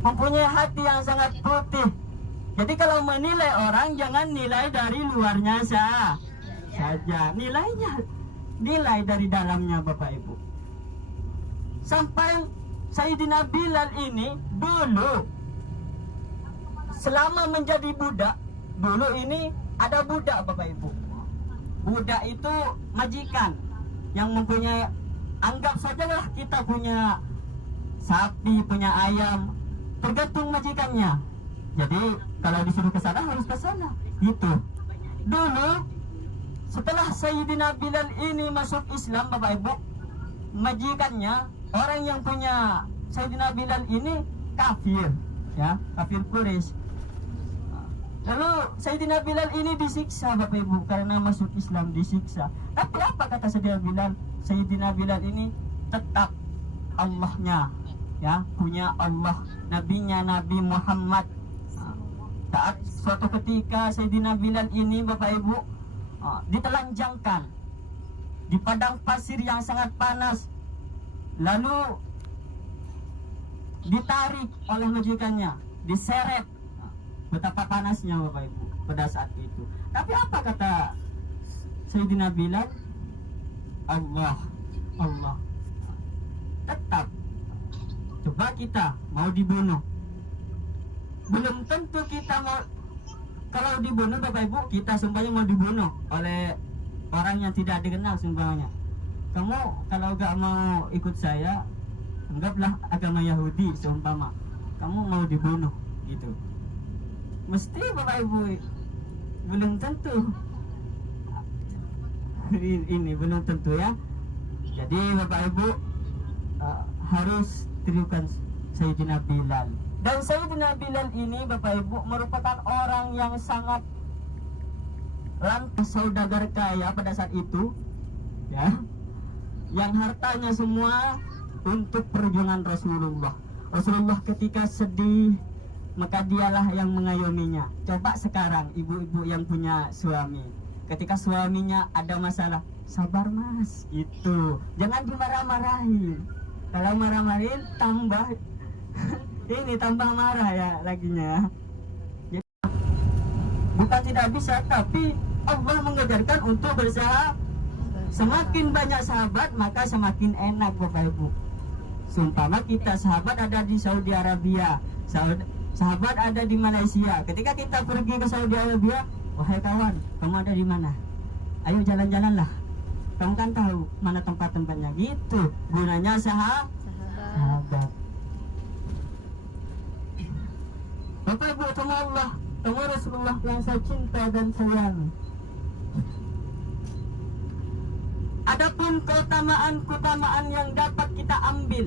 mempunyai hati yang sangat putih. Jadi kalau menilai orang jangan nilai dari luarnya saja, nilai dari dalamnya Bapak Ibu. Sampai Sayyidina Bilal ini dulu selama menjadi budak, dulu ini ada budak Bapak Ibu. Budak itu majikan yang mempunyai, anggap sajalah kita punya sapi, punya ayam, tergantung majikannya. Jadi kalau disuruh ke sana harus ke sana. Gitu. Dulu setelah Sayyidina Bilal ini masuk Islam Bapak Ibu, majikannya, orang yang punya Sayyidina Bilal ini kafir, ya, kafir Quraisy. Lalu Sayyidina Bilal ini disiksa Bapak Ibu karena masuk Islam, disiksa. Tapi apa kata Sayyidina Bilal? Sayyidina Bilal ini tetap Allahnya, ya, punya Allah, nabinya Nabi Muhammad. Saat suatu ketika Sayyidina Bilal ini Bapak Ibu ditelanjangkan di padang pasir yang sangat panas, lalu ditarik oleh majikannya, diseret. Betapa panasnya Bapak Ibu pada saat itu. Tapi apa kata Sayyidina Bilal? Allah. Tetap. Coba kita mau dibunuh, belum tentu kita mau. Kalau dibunuh Bapak Ibu, kita sumpahnya mau dibunuh oleh orang yang tidak dikenal sumpahnya. Kamu kalau gak mau ikut saya, anggaplah agama Yahudi seumpama, kamu mau dibunuh gitu. Mesti Bapak Ibu belum tentu. Ini belum tentu ya. Jadi Bapak Ibu harus tirukan Sayyidina Bilal. Dan Sayyidina Bilal ini Bapak Ibu merupakan orang yang sangat lantas saudagar kaya pada saat itu, ya, yang hartanya semua untuk perjuangan Rasulullah. Rasulullah ketika sedih, maka dialah yang mengayominya. Coba sekarang ibu-ibu yang punya suami, ketika suaminya ada masalah, sabar mas, gitu, jangan dimarah-marahin. Kalau marah-marahin tambah ini tambah marah ya laginya. Jadi, bukan tidak bisa, tapi Allah mengajarkan untuk bersahabat. Semakin banyak sahabat maka semakin enak Bapak Ibu. Sumpama kita sahabat ada di Saudi Arabia, sahabat ada di Malaysia. Ketika kita pergi ke Saudi Arabia, wahai kawan, kamu ada di mana? Ayo jalan-jalanlah. Kamu kan tahu mana tempat-tempatnya. Gitu gunanya sahabat. Bapak Ibu, sama Allah, sama Rasulullah yang saya cinta dan sayang. Adapun keutamaan yang dapat kita ambil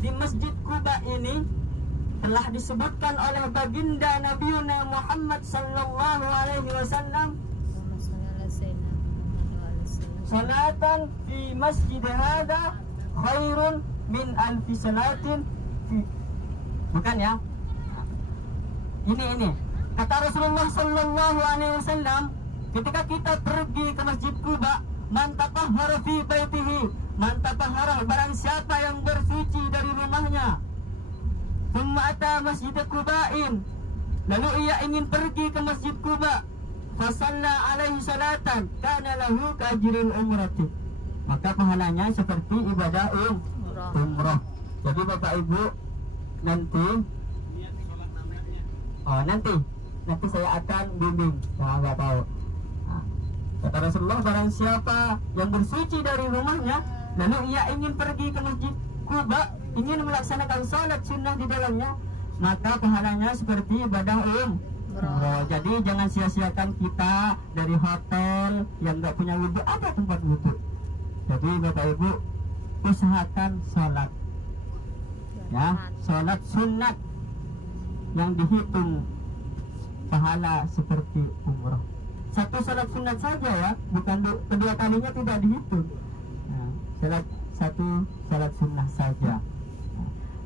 di Masjid Quba ini telah disebutkan oleh baginda Nabi Muhammad sallallahu alaihi wasallam, salatan fi masjid hada khairun min alfi salatin fi. Bukan ya? Ini kata Rasulullah sallallahu alaihi wasallam, ketika kita pergi ke Masjid Quba, man tatahhara fi baitihi, man tatahhara, barang siapa yang bersuci dari rumahnya, thumma ata Masjid Quba'in, lalu ia ingin pergi ke Masjid Quba, fasalla alaihi salatan kana lahu kajril umrati, maka pahalanya seperti ibadah umrah. Jadi Bapak Ibu nanti saya akan bimbing. Nah, nggak tahu. Nah, kata Rasulullah, barang siapa yang bersuci dari rumahnya, lalu ia ingin pergi ke Masjid Quba, ingin melaksanakan salat sunnah di dalamnya, maka pahalanya seperti ibadah umrah. Jadi jangan sia-siakan kita dari hotel yang nggak punya wudhu, ada tempat wudhu. Jadi Bapak Ibu usahakan sholat, ya, sholat sunat yang dihitung pahala seperti umrah. Satu sholat sunat saja ya, bukan kedua kalinya tidak dihitung. Nah, satu sholat sunnah saja.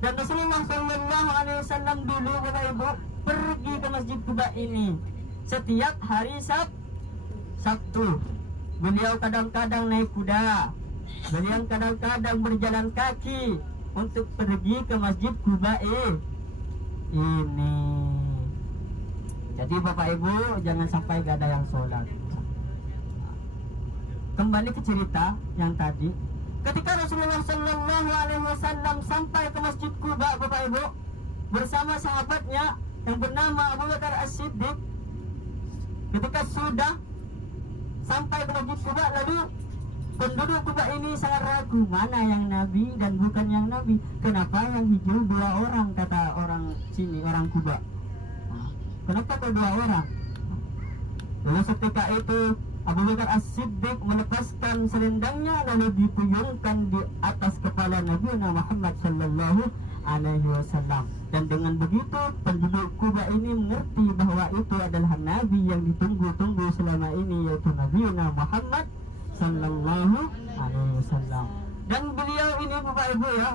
Dan Rasulullah Shallallahu Alaihi Wasallam dulu Bapak Ibu pergi ke Masjid Quba ini setiap hari Sabtu. Beliau kadang-kadang naik kuda, beliau kadang-kadang berjalan kaki untuk pergi ke Masjid Quba ini. Jadi Bapak Ibu jangan sampai gak ada yang sholat. Kembali ke cerita yang tadi, ketika Rasulullah Shallallahu Alaihi Wasallam sampai ke Masjid Quba, Bapak Ibu, bersama sahabatnya yang bernama Abu Bakar As-Siddiq. Ketika sudah sampai ke Masjid Quba, lalu penduduk Quba ini sangat ragu mana yang Nabi dan bukan yang Nabi. Kenapa yang hijau 2 orang, kata orang sini, orang Quba. Kenapa kok 2 orang? Lalu ketika itu Abu Bakar As-Siddiq melepaskan selendangnya lalu dipuyungkan di atas kepala Nabi Muhammad Sallallahu Alaihi Wasallam. Dan dengan begitu penduduk Quba ini mengerti bahwa itu adalah Nabi yang ditunggu-tunggu selama ini, yaitu Nabi Muhammad Sallallahu Alaihi Wasallam. Dan beliau ini Bapak Ibu ya,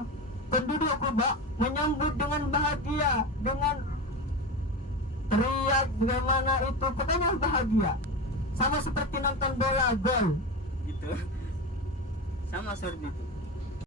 penduduk Quba menyambut dengan bahagia, dengan teriak bagaimana itu, pokoknya bahagia, sama seperti nonton bola gol gitu, sama seperti itu.